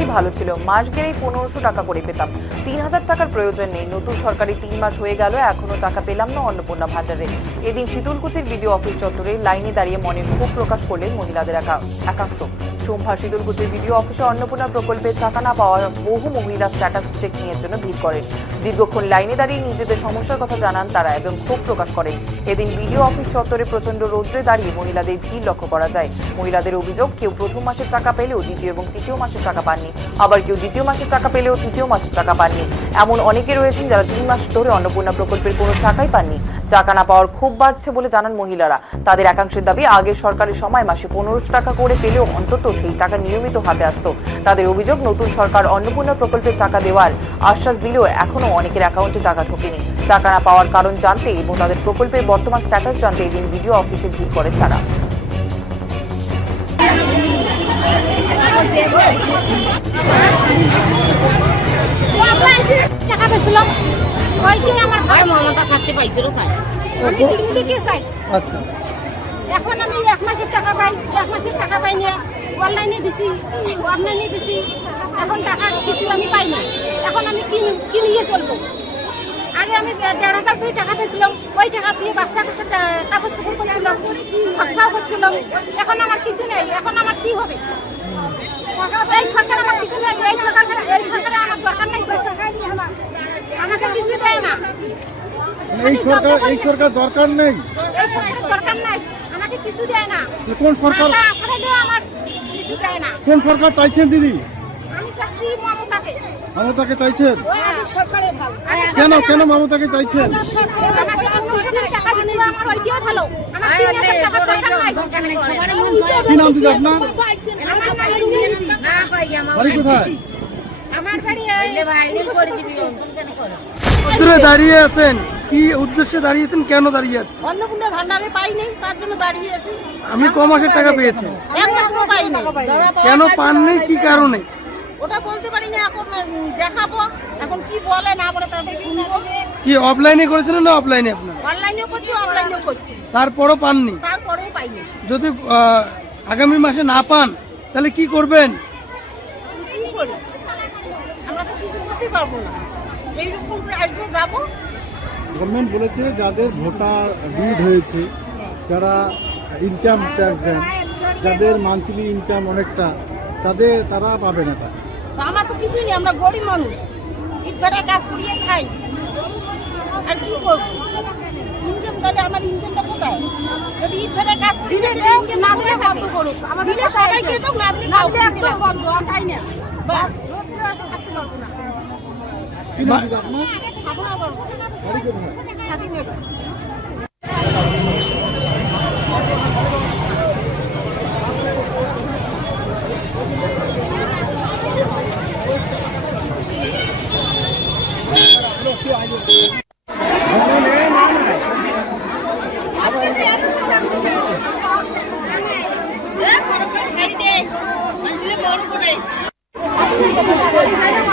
সরকারই ভালো ছিল, মাস গেলেই 1500 টাকা করে পেতাম। 3000 টাকার প্রয়োজন নেই। নতুন সরকারি 3 মাস হয়ে গেল, এখনো টাকা পেলাম না অন্নপূর্ণা ভান্ডারে। এদিন শীতলকুচির বিডিও অফিস চত্বরে লাইনে দাঁড়িয়ে মনের ক্ষোভ প্রকাশ করলেন মহিলাদের একাংশ। সোমবার শীতলকুচির বিডিও অফিসে অন্নপূর্ণা প্রকল্পের টাকা না পাওয়া বহু মহিলা স্ট্যাটাস চেক নিয়ে জন্য ভিড় করেন। দীর্ঘক্ষণ লাইনে দাঁড়িয়ে নিজেদের সমস্যার কথা জানান তারা এবং ক্ষোভ প্রকাশ করেন। এদিন বিডিও অফিস চত্বরে প্রচন্ড রৌদ্রে দাঁড়িয়ে মহিলাদের ভিড় লক্ষ্য করা যায়। মহিলাদের অভিযোগ, কেউ প্রথম মাসের টাকা পেলেও দ্বিতীয় এবং তৃতীয় মাসের টাকা পাননি, আবার কেউ দ্বিতীয় মাসের টাকা পেলেও তৃতীয় মাসের টাকা পাননি। এমন অনেকে রয়েছেন যারা 3 মাস ধরে অন্নপূর্ণা প্রকল্পের কোনো টাকাই পাননি। টাকা না পাওয়ার ক্ষোভ বাড়ছে বলে জানান মহিলারা। তাদের একাংশের দাবি, আগের সরকারের সময় মাসে 1500 টাকা করে পেলেও অন্তত সেই টাকা নিয়মিত হাতে আসতো। তাদের অভিযোগ, নতুন সরকার অন্নপূর্ণা প্রকল্পের টাকা দেওয়ার আশ্বাস দিলেও এখনো অনেকের অ্যাকাউন্টে টাকা ঢোকেনি। টাকা না পাওয়ার কারণ জানতে এবং তাদের প্রকল্পের বর্তমান স্ট্যাটাস জানতে এদিন বিডিও অফিসে ভিড় করেন তারা। টাকা পেয়েছিলাম, আমার ভাই মমতা থাকতে পাইছিল তাই আমি দিকে চাই। আচ্ছা, এখন আমি 1 মাসের টাকা পাই, 1 মাসের টাকা পাই না, অনলাইনে দিছি, অনলাইনে দিছি, এখন টাকা কিছু আমি পাই না। এখন আমি কি নিয়ে চলবো? আগে আমি 1500 করে টাকা পেয়েছিলাম, ওই টাকা দিয়ে বাচ্চা কাছে কাপড় চোপড় করছিলাম, খরচাও করছিলাম। এখন আমার কিছু নেই, এখন আমার কি হবে? এই সরকার আমার কিছু নেই, এই সরকারে আমার দরকার নেই তো, আমাকে কিছু দেয় না। এই সরকার দরকার নেই, এই সরকারের দরকার নাই, আমাকে কিছু দেয় না। কোন সরকার? আমার কিছু দেয় না। কোন সরকার চাইছেন দিদি? আমি চাচ্ছি মমতাকে। মমতাকে চাইছেন? সরকারে ভালো। কেন মমতাকে চাইছেন? আমাকে 1500 টাকা দিছিল, আমার ওইটাই ভালো। আমার 3000 টাকা দরকার নাই। কি নাম দিদি আপনার? বাড়ি কোথায়? আমার বাড়ি দূরে দাঁড়িয়ে আছেন, কি উদ্দেশ্যে দাঁড়িয়েছেন, কেন দাঁড়িয়ে আছেন? অন্নপূর্ণা ভান্ডারে পাই নাই, তার জন্য দাঁড়িয়ে আছি। আমি ক মাসের টাকা পেয়েছেন? এক মাসও পাই নাই। কেন পাননি, কি কারণে? ওটা বলতে পারি না, এখন দেখাবো, এখন কি বলে না বলে তারপর শুনবো। কি অফলাইনে করেছেন না অফলাইনে? আপনার অনলাইনেও করছি, অফলাইনেও করছি, তারপরও পাননি? তারপরেও পাইনি। যদি আগামী মাসে না পান তাহলে কি করবেন? কি করি? আমরা তো কিছু করতে পারবো না, এইরকম করে আসবো যাবো। গভর্নমেন্ট বলেছে যাদের ভোটার বিড হয়েছে, যারা ইনকাম ট্যাক্স দেন, যাদের মান্থলি ইনকাম অনেকটা, তারা পাবে না টাকা। তা আমার তো কিছুই নেই, আমরা গরিব মানুষ, ইট ভাটায় কাজ করিয়ে খাই, আর কি করবো? ইনকাম তাহলে আমার ইনকামটা কোথায়? যদি ইট ভাটায় কাজ দিলে না দিলে বন্ধ করুক, দিলে সবাইকে তো না দিলে একদম বন্ধ, আর চাই না, বাস। কি নাম দিদি আপনার? খাবো না, বাড়ি কোথায়? খাবো না।